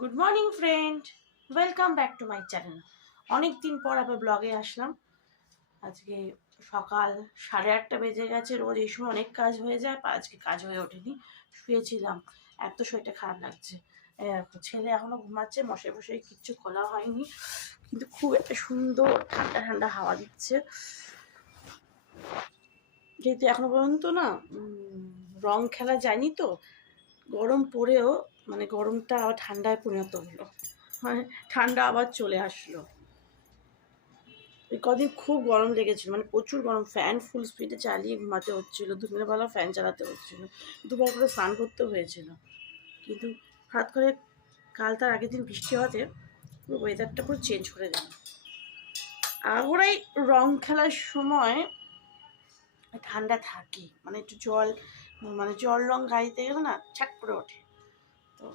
Good morning friend, welcome back to my channel. অনেক দিন পর আবার ব্লগে আসলাম। আজকে সকাল 8:30 বেজে গেছে। রোজ এই সময় অনেক কাজ হয়ে যায়, আজকে কাজ হয়ে ওঠেনি। শুয়েছিলাম, এত শরীরটা খারাপ লাগছে। ছেলে এখনো ঘুমাচ্ছে, মশাই ফশাই কিচ্ছু খোলা হয়নি, কিন্তু খুব একটা সুন্দর ঠান্ডা ঠান্ডা হাওয়া দিচ্ছে। যেহেতু এখনো পর্যন্ত না রং খেলা যায়নি, তো গরম পড়েও মানে গরমটা আবার ঠান্ডায় পরিণত হলো, মানে ঠান্ডা আবার চলে আসলো। এই কদিন খুব গরম লেগেছিল, মানে প্রচুর গরম। ফ্যান ফুল স্পিডে চালিয়ে ঘুমাতে হচ্ছিলো, দুপুরের বেলা ফ্যান চালাতে হচ্ছিলো, দুবার করে স্নান করতে হয়েছিল। কিন্তু হঠাৎ করে কাল তার আগের দিন বৃষ্টি হওয়াতে পুরো ওয়েদারটা পুরো চেঞ্জ করে দিল। আগাগোড়াই রং খেলার সময় ঠান্ডা থাকে, মানে একটু জল, মানে জল রং গাড়িতে গেলে না ছাক করে ওঠে। তো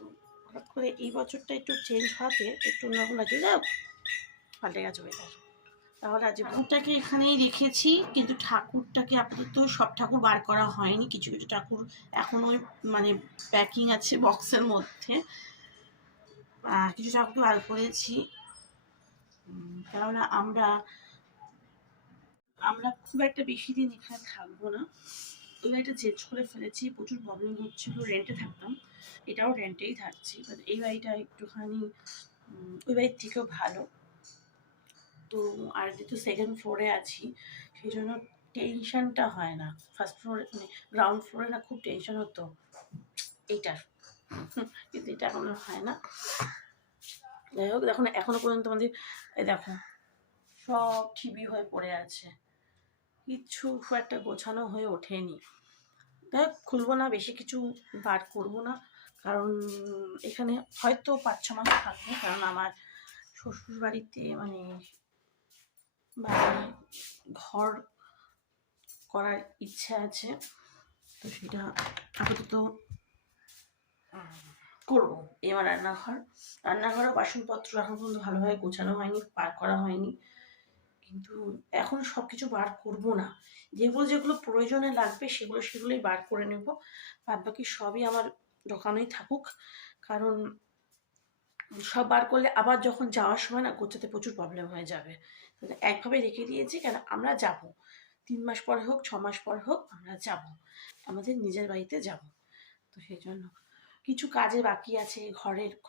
হঠাৎ করে এই বছরটা একটু চেঞ্জ হওয়াতে একটু অন্যরকম লাগছে। যাই হোক, পাল্টে গেছে ওয়েদার। তাহলে আজ ঠাকুরটাকে এখানেই রেখেছি, কিন্তু ঠাকুরটাকে আপাতত সব ঠাকুর বার করা হয়নি। কিছু কিছু ঠাকুর এখনো মানে প্যাকিং আছে বক্সের মধ্যে। কিছু ঠাকুরকে বার করেছি, কেননা আমরা আমরা খুব একটা বেশি দিন এখানে থাকবো না। ওই বাড়িটা চেঞ্জ করে ফেলেছি, প্রচুর প্রবলেম হচ্ছিল। রেন্টে থাকতাম, এটাও রেন্টেই থাকছি। এই বাড়িটা একটুখানি ওই বাড়ির থেকেও ভালো। তো আর যেহেতু সেকেন্ড ফ্লোরে আছি, সেই জন্য টেনশনটা হয় না। ফার্স্ট ফ্লোরে মানে গ্রাউন্ড ফ্লোরে না খুব টেনশন হতো এইটার, কিন্তু এটা এখন হয় না। যাই হোক, দেখুন এখনো পর্যন্ত আমাদের এই দেখো সব ঠিবি হয়ে পড়ে আছে, কিচ্ছু খুব একটা গোছানো হয়ে ওঠেনি। যাই হোক, খুলবো না, বেশি কিছু বার করবো না, কারণ এখানে হয়তো 5-6 মাস থাকবো। কারণ আমার শ্বশুর বাড়িতে মানে ঘর করার ইচ্ছা আছে, তো সেটা আপাতত করবো। এবার রান্নাঘরও বাসনপত্র এখন পর্যন্ত ভালোভাবে গোছানো হয়নি, বার করা হয়নি। কিন্তু এখন সব কিছু বার করবো না, যেগুলো যেগুলো প্রয়োজনে লাগবে সেগুলোই বার করে নেব। বাদ বাকি সবই আমার দোকানেই থাকুক, কারণ সব বার করলে আবার যখন যাওয়ার সময় না গোছাতে প্রচুর প্রবলেম হয়ে যাবে। একভাবে রেখে দিয়েছি, কেন আমরা যাব 3 মাস পরে হোক 6 মাস পরে হোক, আমরা যাব, আমাদের নিজের বাড়িতে যাব। তো সেই জন্য কিছু কাজে বাকি আছে,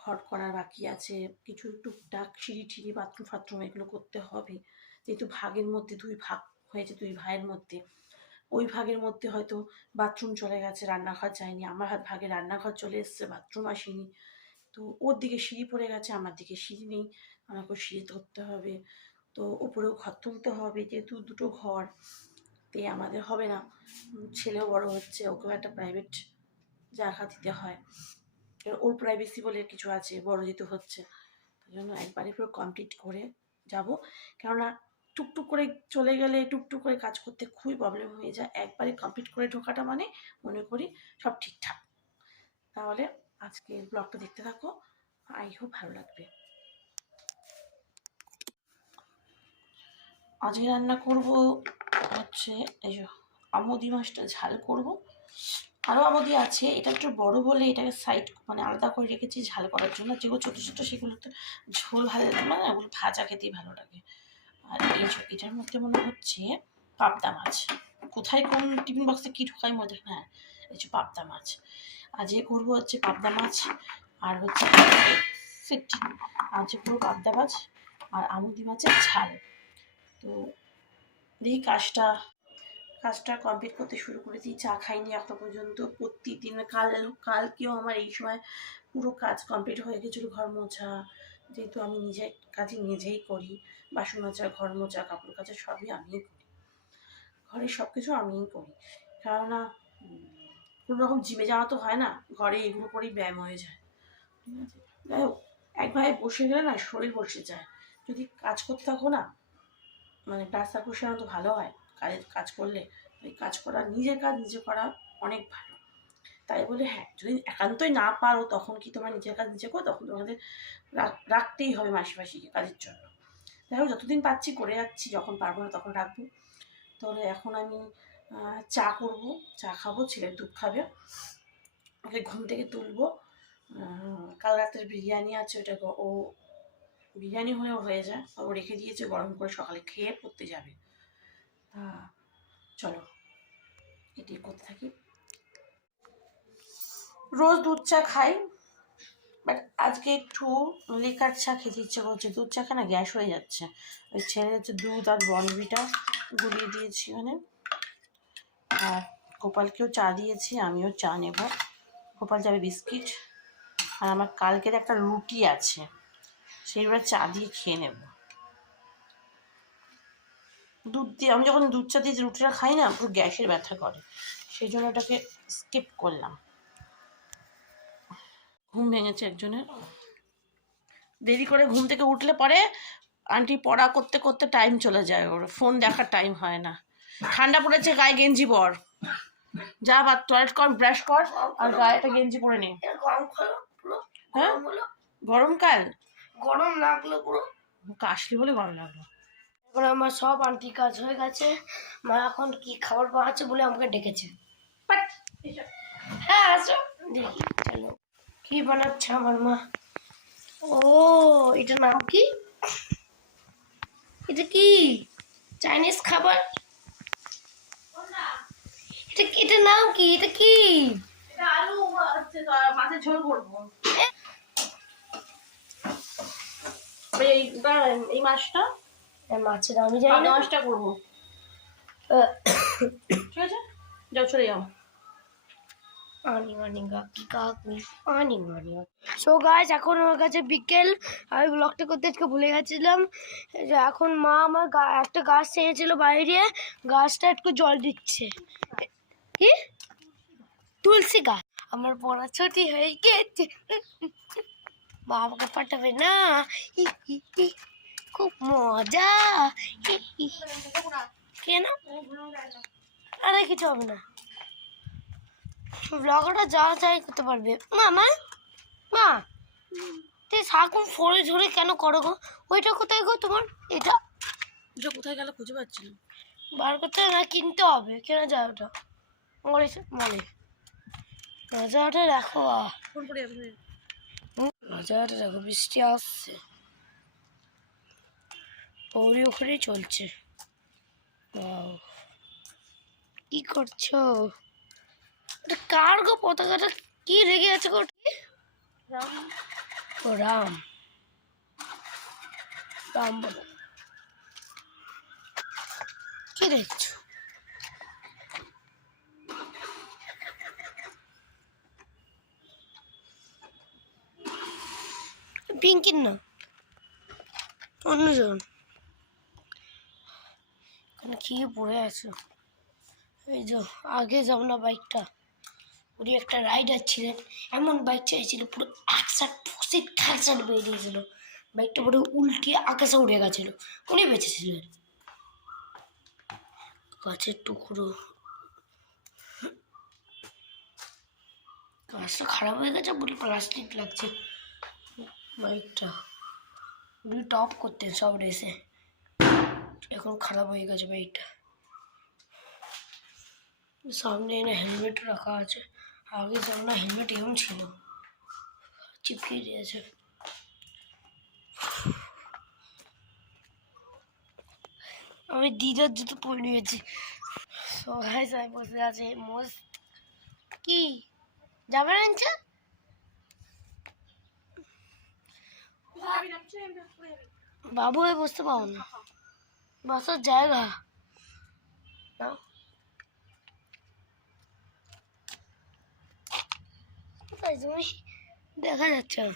ঘর করার বাকি আছে, কিছু টুকটাক সিঁড়ি ঠিড়ি বাথরুম ফাথরুম এগুলো করতে হবে। যেহেতু ভাগের মধ্যে 2 ভাগ হয়েছে, 2 ভাইয়ের মধ্যে, ওই ভাগের মধ্যে হয়তো বাথরুম চলে গেছে, রান্নাঘর যায়নি। আমার ভাগে রান্নাঘর চলে এসছে, বাথরুম আসেনি। তো ওর দিকে সিঁড়ি পড়ে গেছে, আমার দিকে সিঁড়ি নেই, আমাকে সিঁড়ি তুলতে হবে। তো ওপরেও ঘর তুলতে হবে, যেহেতু দুটো ঘর, তে আমাদের হবে না। ছেলেও বড় হচ্ছে, ওকেও একটা প্রাইভেট জায়গা দিতে হয়, ওর প্রাইভেসি বলে কিছু আছে, বড় যেহেতু হচ্ছে। তাই জন্য একবারে পুরো কমপ্লিট করে যাব। কেননা টুকটুক করে চলে গেলে টুকটুক করে কাজ করতে খুবই প্রবলেম হয়ে যায়। একবারে কমপ্লিট করে ঢোকাটা মানে মনে করি সব ঠিকঠাক। তাহলে আজকে ব্লগটা দেখতে থাকো, আই হোপ ভালো লাগবে। আজকে রান্না করব হচ্ছে এই যে আমুদি মাছটা ঝাল করব। আরও আমুদি আছে, এটা একটু বড় বলে এটাকে সাইড মানে আলাদা করে রেখেছি ঝাল করার জন্য। যেগুলো ছোটো ছোটো সেগুলো তো ঝোল ভালো মানে ওগুলো ভাজা খেতেই ভালো লাগে। আর এটার মধ্যে মনে হচ্ছে পাবদা মাছ। কোথায় কোন টিফিন বক্সে কী ঢোকায় মধ্যে, হ্যাঁ এই যে পাবদা মাছ। আজকে করবো হচ্ছে পাবদা মাছ, আর হচ্ছে সিট আর হচ্ছে পুরো পাবদা মাছ আর আমুদি মাছের ঝাল। তো দেখি কাজটা কমপ্লিট করতে শুরু করেছি। চা খাইনি এখনো পর্যন্ত। প্রতিদিন কালকেও আমার এই সময় পুরো কাজ কমপ্লিট হয়ে গেছিলো, ঘর মোছা। যেহেতু আমি নিজের কাজই নিজেই করি, বাসন মাজা, ঘর মোছা, কাপড় কাচা সবই আমিই করি, ঘরের সব কিছু আমিই করি। কেননা কোনো রকম জিমে যাওয়া তো হয় না, ঘরে এগুলো করেই ব্যায়াম হয়ে যায়। ঠিক আছে, যাই হোক, একভাবে বসে গেলে না শরীর বসে যায়। যদি কাজ করতে থাকো না, মানে প্লাস্টার পোষণ তো ভালো হয় কাজ করলে। ওই কাজ করা, নিজের কাজ নিজে করা অনেক ভালো। তাই বলে হ্যাঁ, যদি একান্তই না পারো তখন কি তোমার নিজের কাজ নিজে করো, তখন তোমাদের রাখতেই হবে মাসি মাসিকে কাজের জন্য। যাই হোক, যতদিন পাচ্ছি করে যাচ্ছি, যখন পারবো না তখন রাখবো। তাহলে এখন আমি চা করব, চা খাবো, ছেলের দুধ খাবে, ওকে ঘুম থেকে তুলবো। কাল রাতের বিরিয়ানি আছে, ওটাকে ও বিরিয়ানি হলেও হয়ে যায়, ও রেখে দিয়েছে গরম করে, সকালে খেয়ে পড়তে যাবে। চলো এটি করতে থাকি। রোজ দুধ চা খাই, বাট আজকে একটু লিকার চা খেতে ইচ্ছে করছে। দুধ চা খানা গ্যাস হয়ে যাচ্ছে। ওই ছেড়ে যাচ্ছে, দুধ আর বনভিটা গুলিয়ে দিয়েছি মানে। আর গোপালকেও চা দিয়েছি, আমিও চা নেব। গোপাল যাবে বিস্কিট, আর আমার কালকের একটা রুটি আছে, সেইগুলো চা দিয়ে খেয়ে নেব। দুধ দিয়ে আমি যখন দুধ চা দিয়ে রুটিটা খাই না, পুরো গ্যাসের ব্যথা করে, সেই জন্য ওটাকে স্কিপ করলাম। ঘুম ভেঙেছে একজনের, দেরি করে ঘুম থেকে উঠলে পরে আন্টি পড়া করতে করতে টাইম চলে যায়, ওর ফোন দেখার টাইম হয় না। ঠান্ডা পড়েছে, গায়ে গেঞ্জি পর, যা বা টয়লেট কর, ব্রাশ কর, আর গায়ে একটা গেঞ্জি পরে নে। হ্যাঁ গরমকাল, গরম লাগলো পুরো, কাশলি বলে গরম লাগলো। এখন আমার সব আন্টি কাজ হয়ে গেছে। মা এখন কি খাবার বানাচ্ছে বলে আমাকে ডেকেছে। হ্যাঁ আসো দেখি, চলো কি বানাচ্ছে আমার মা। ও এটার নাম কি? এটা কি চাইনিজ খাবার? এটার নাম কি? এটা কি? এটা আলু মাছের ঝোল করবো। এই মাছটা, মাছের আমি জানি না, মাছটা করবো। ঠিক আছে, যাও চলে যাও। সো গাইস, এখন আমার কাছে বিকেল, আমি ব্লগটা করতে আজকে ভুলে গেছিলাম। এখন মা আমার একটা গাছ চেয়েছিল বাইরে, গাছটা একটু জল দিচ্ছে। কি তুলসী গাছ? আমার পড়া ছুটি হয়ে গেছে, মা আমাকে পাঠাবে না, খুব মজা। কেন? আরে কিছু হবে না, ব্লগটা যা চাই করতে পারবে। মা তুই সারাক্ষণ ফোনে ঝরে কেন করো গো? ওইটা কোথায় গো তোমার? এটা কোথায় গেল খুঁজে পাচ্ছি না, বার করতে না, কিনতে হবে। কেনা যায় ওটা? মজাটা দেখো, মজাটা দেখো, বৃষ্টি আসছে, ওরই ওখানেই চলছে। কি করছো? কার গো পতাকাটা কি রেগে আছে গো? রাম রাম বলো, কি দেখছো? পিঙ্কির না, অন্যজন কি পড়ে আছো? এই যে আগে যাও না বাইকটা, উনি একটা রাইডার ছিলেন, এমন বাইক চাইছিল পুরো একসাথ ফসিট খাকসাট বেরিয়েছিল, বাইকটা পুরো উল্টে আকাশে উড়ে গেছিল, উনি বেঁচেছিলেন। গাছের টুকরো, গাছটা খারাপ হয়ে গেছে বলে প্লাস্টিক লাগছে। বাইকটা উনি টপ করতেন সব রেসে, এখন খারাপ হয়ে গেছে বাইকটা। সামনে এনে হেলমেট রাখা আছে, আগে যেমন না হেলমেট এমন ছিল, চিপকে দিয়েছে। আমি দিদার জুতো পরে নিয়েছি। সবাই সবাই বসে আছে মস্ত। কি যাবে আনছে? বাবু হয়ে বসতে পারো না, বসার জায়গা তুমি দেখা যাচ্ছে না।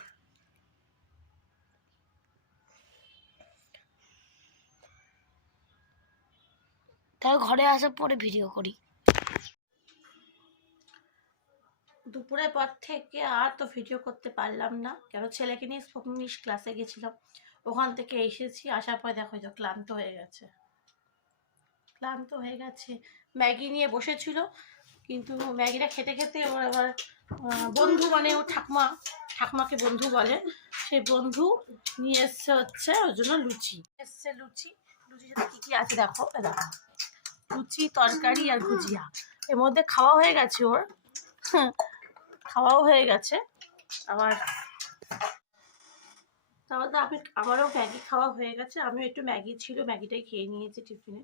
তাহলে ঘরে আসার পরে ভিডিও করি। দুপুরের পর থেকে আর তো ভিডিও করতে পারলাম না, কেন ছেলেকে নিয়ে ইংলিশ ক্লাসে গেছিলাম, ওখান থেকে এসেছি, আসার পরে দেখো তো ক্লান্ত হয়ে গেছে। ম্যাগি নিয়ে বসেছিল, কিন্তু ম্যাগিটা খেতে খেতে ওর আবার বন্ধু, মানে ও ঠাকমাকে বন্ধু বলে, সেই বন্ধু নিয়ে এসছে হচ্ছে ওর জন্য লুচি সাথে কী কী আছে দেখো, লুচি, তরকারি আর ভুজিয়া। এর মধ্যে খাওয়া হয়ে গেছে ওর, খাওয়াও হয়ে গেছে, আবার তারপর তো আমারও ম্যাগি খাওয়া হয়ে গেছে, আমিও একটু ম্যাগি ছিল, ম্যাগিটাই খেয়ে নিয়েছি টিফিনে।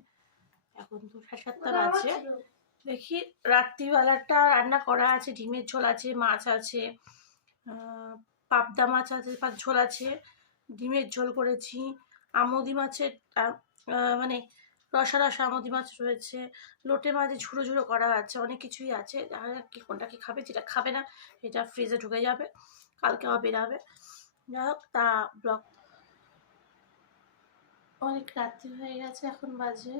এখন তো 7:30 বাজে। দেখি রাত্রিবেলাটা রান্না করা আছে, ডিমের ঝোল আছে, মাছ আছে, পাবদা মাছ আছে, ঝোল আছে, ডিমের ঝোল করেছি, আমুদি মাছের মানে রসা রসা আমুদি মাছ রয়েছে, লোটে মাছে ঝুড়ো ঝুড়ো করা আছে, অনেক কিছুই আছে। দেখা যাক কি কোনটা কি খাবে, যেটা খাবে না এটা ফ্রিজে ঢুকে যাবে, কালকে আবার বেরাবে। যাই হোক, তা ব্লগ অনেক রাত্রি হয়ে গেছে, এখন বাজে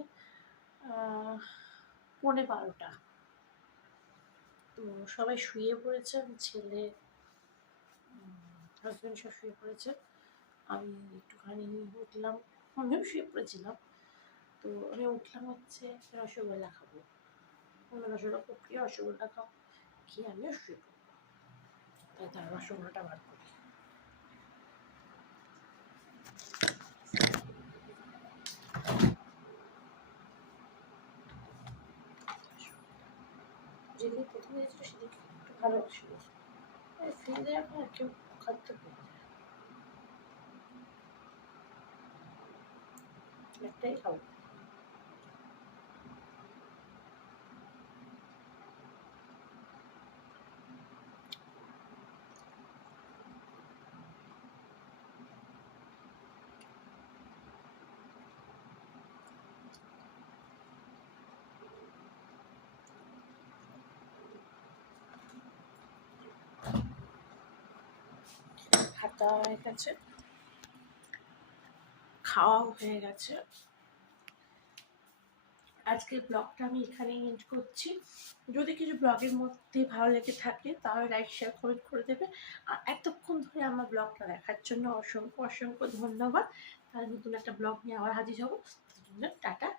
12:45। তো সবাই শুয়ে পড়েছে, ছেলে হাজব্যান্ড সব শুয়ে পড়েছে, আমি একটুখানি উঠলাম, আমিও শুয়ে পড়েছিলাম। তো আমি উঠলাম হচ্ছে রসগোল্লা খাবো, রসগোল্লা খুব প্রিয়, রসগোল্লা খাবো, খেয়ে আমিও শুয়ে পড়বো। তাই তার রসগোল্লাটা বার করি। যেদিন প্রথমে এসেছিল সেদিন একটু ভালো ছিল, ফ্রিজে এখন আর কেউ খাদ্য পেয়ে যায়, একটাই খাবো। খাতা হয়ে গেছে, খাওয়াও হয়ে গেছে। আজকের ব্লগটা আমি এখানেই এন্ড করছি। যদি কিছু ব্লগের মধ্যে ভালো লেগে থাকে তাহলে লাইক শেয়ার কমেন্ট করে দেবে। আর এতক্ষণ ধরে আমার ব্লগটা দেখার জন্য অসংখ্য অসংখ্য ধন্যবাদ। তাহলে নতুন একটা ব্লগ নিয়ে আবার হাজির হবো। টাটা।